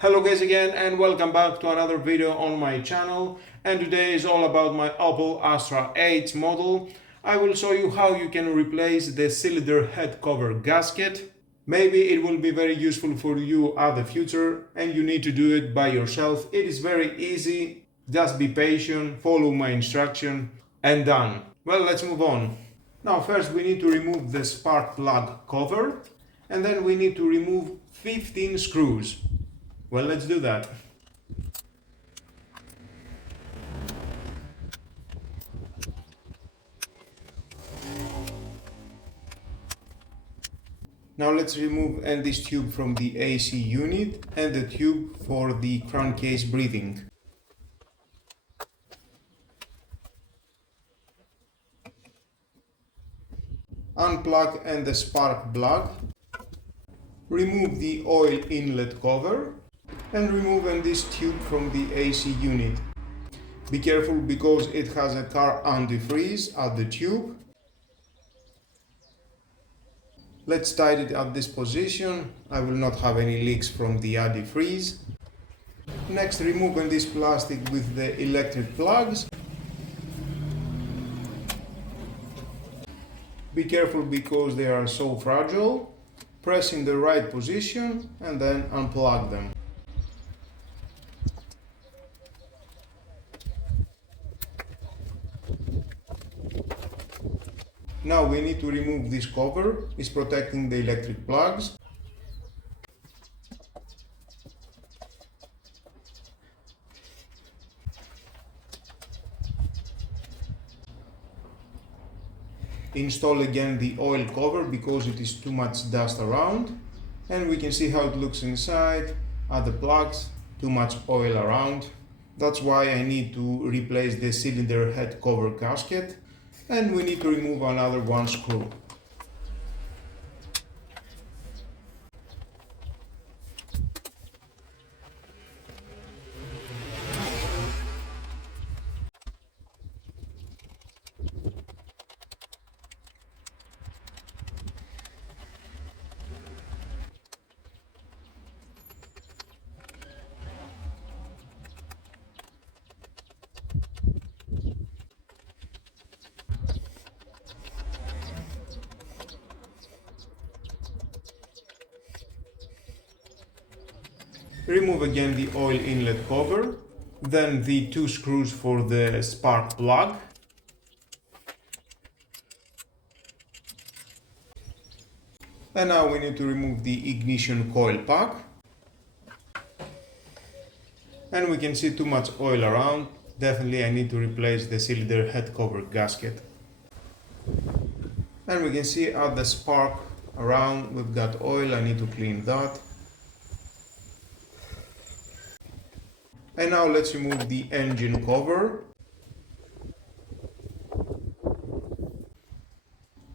Hello guys again and welcome back to another video on my channel, and today is all about my Opel Astra 8 model. I will show you how you can replace the cylinder head cover gasket. Maybe it will be very useful for you at the future and you need to do it by yourself. It is very easy, just be patient, follow my instruction and done. Well, let's move on. Now first we need to remove the spark plug cover and then we need to remove 15 screws. Well, let's do that. Now let's remove this tube from the AC unit and the tube for the crankcase breathing. Unplug and the spark plug. Remove the oil inlet cover and remove this tube from the AC unit. Be careful because it has a car antifreeze at the tube. Let's tighten it at this position. I will not have any leaks from the antifreeze. Next, remove this plastic with the electric plugs. Be careful because they are so fragile. Press in the right position and then unplug them. Now we need to remove this cover, it's protecting the electric plugs. Install again the oil cover because it is too much dust around, and we can see how it looks inside at the plugs, too much oil around. That's why I need to replace the cylinder head cover gasket. And we need to remove another one screw. Remove again the oil inlet cover, then the two screws for the spark plug. And now we need to remove the ignition coil pack. And we can see too much oil around. Definitely I need to replace the cylinder head cover gasket. And we can see at the spark around we've got oil, I need to clean that. And now let's remove the engine cover.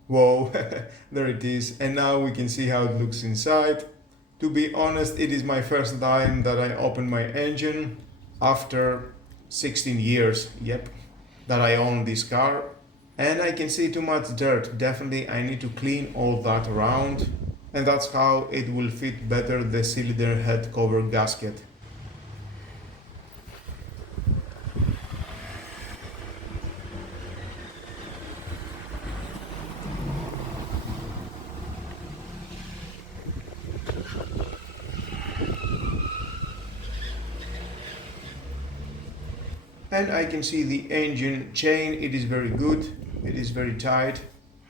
Whoa, there it is. And now we can see how it looks inside. To be honest, it is my first time that I open my engine after 16 years, that I own this car. And I can see too much dirt. Definitely I need to clean all that around. And that's how it will fit better the cylinder head cover gasket. And I can see the engine chain, it is very good, it is very tight,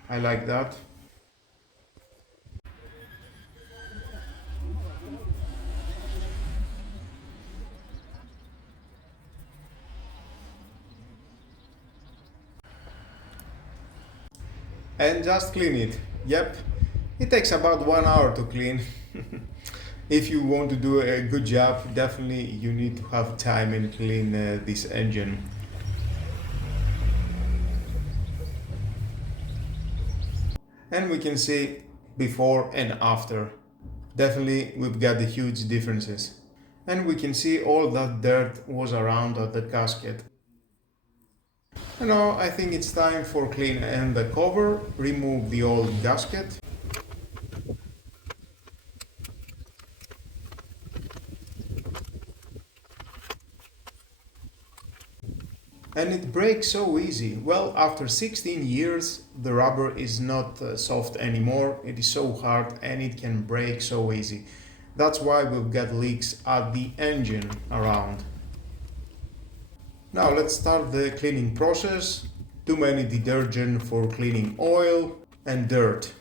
I like that. And just clean it, it takes about 1 hour to clean. If you want to do a good job, definitely you need to have time and clean this engine. And we can see before and after. Definitely we've got the huge differences. And we can see all that dirt was around at the gasket. And now I think it's time for clean and the cover. Remove the old gasket. And it breaks so easy. Well, after 16 years, the rubber is not soft anymore. It is so hard and it can break so easy. That's why we've got leaks at the engine around. Now let's start the cleaning process. Too many detergent for cleaning oil and dirt.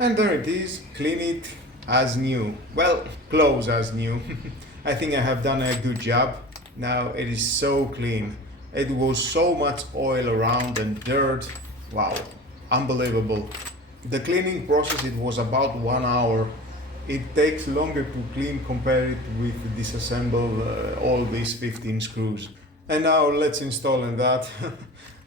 And there it is, clean it as new. Well, close as new. I think I have done a good job. Now it is so clean. It was so much oil around and dirt. Wow, unbelievable. The cleaning process, it was about 1 hour. It takes longer to clean compared with disassemble all these 15 screws. And now let's install that.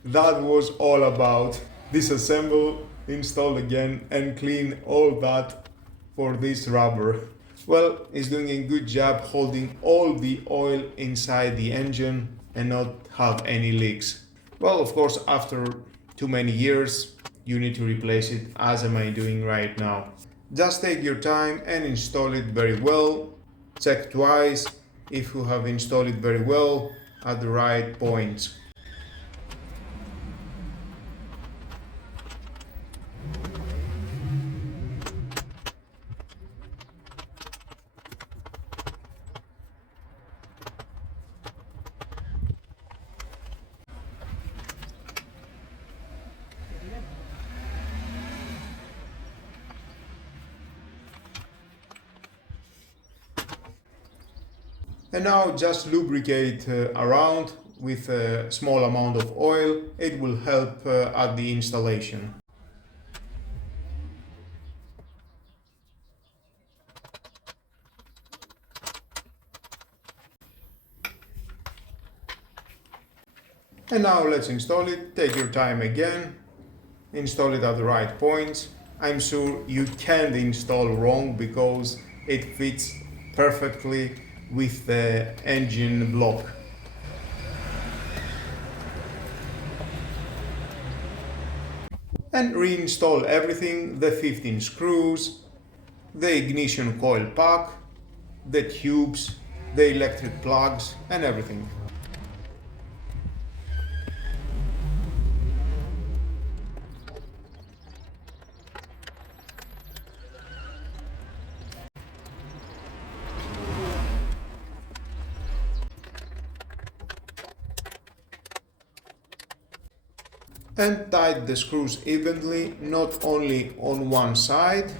That was all about disassemble, install again and clean all that for this rubber. Well, it's doing a good job holding all the oil inside the engine and not have any leaks. Well, of course, after too many years, you need to replace it as am I doing right now. Just take your time and install it very well. Check twice if you have installed it very well at the right points. And now just lubricate around with a small amount of oil. It will help at the installation. And now let's install it. Take your time again. Install it at the right points. I'm sure you can't install wrong because it fits perfectly with the engine block. And reinstall everything, the 15 screws, the ignition coil pack, the tubes, the electric plugs and everything. And tighten the screws evenly, not only on one side.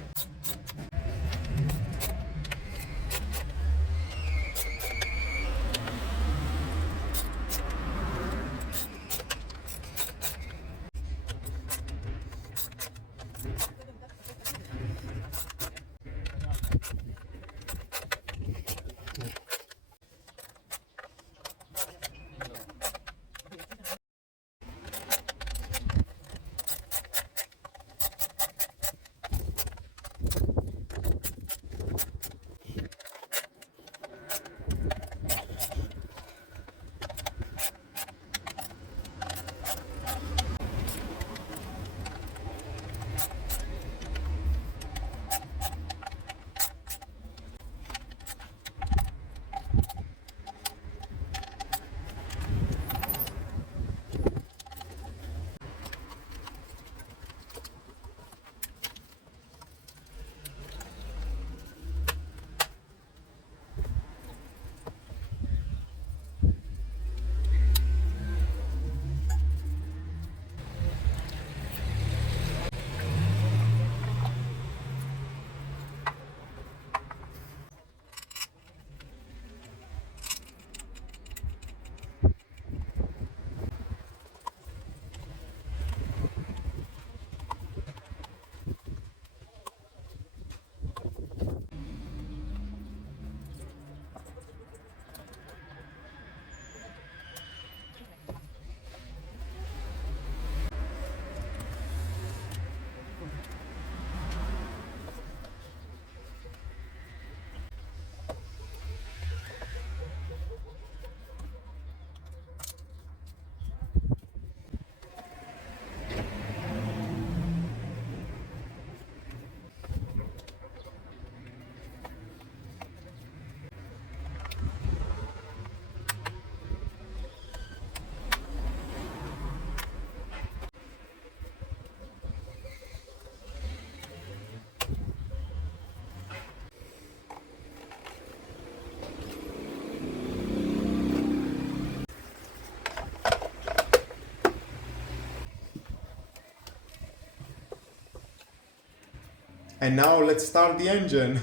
And now let's start the engine.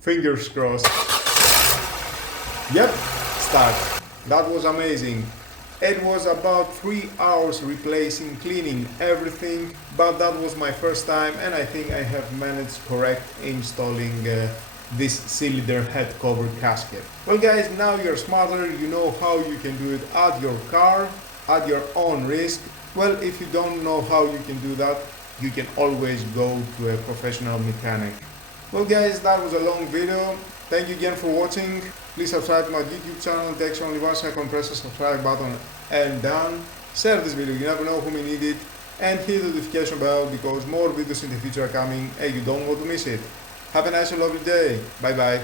Fingers crossed. Yep, start. That was amazing. It was about 3 hours replacing, cleaning everything, but that was my first time and I think I have managed correct installing this cylinder head cover gasket. Well guys, now you're smarter, you know how you can do it at your car, at your own risk. Well, if you don't know how you can do that, you can always go to a professional mechanic. Well guys, that was a long video. Thank you again for watching. Please subscribe to my YouTube channel. It takes only 1 second. Press the subscribe button and done. Share this video, you never know who may need it. And hit the notification bell because more videos in the future are coming and you don't want to miss it. Have a nice and lovely day. Bye bye.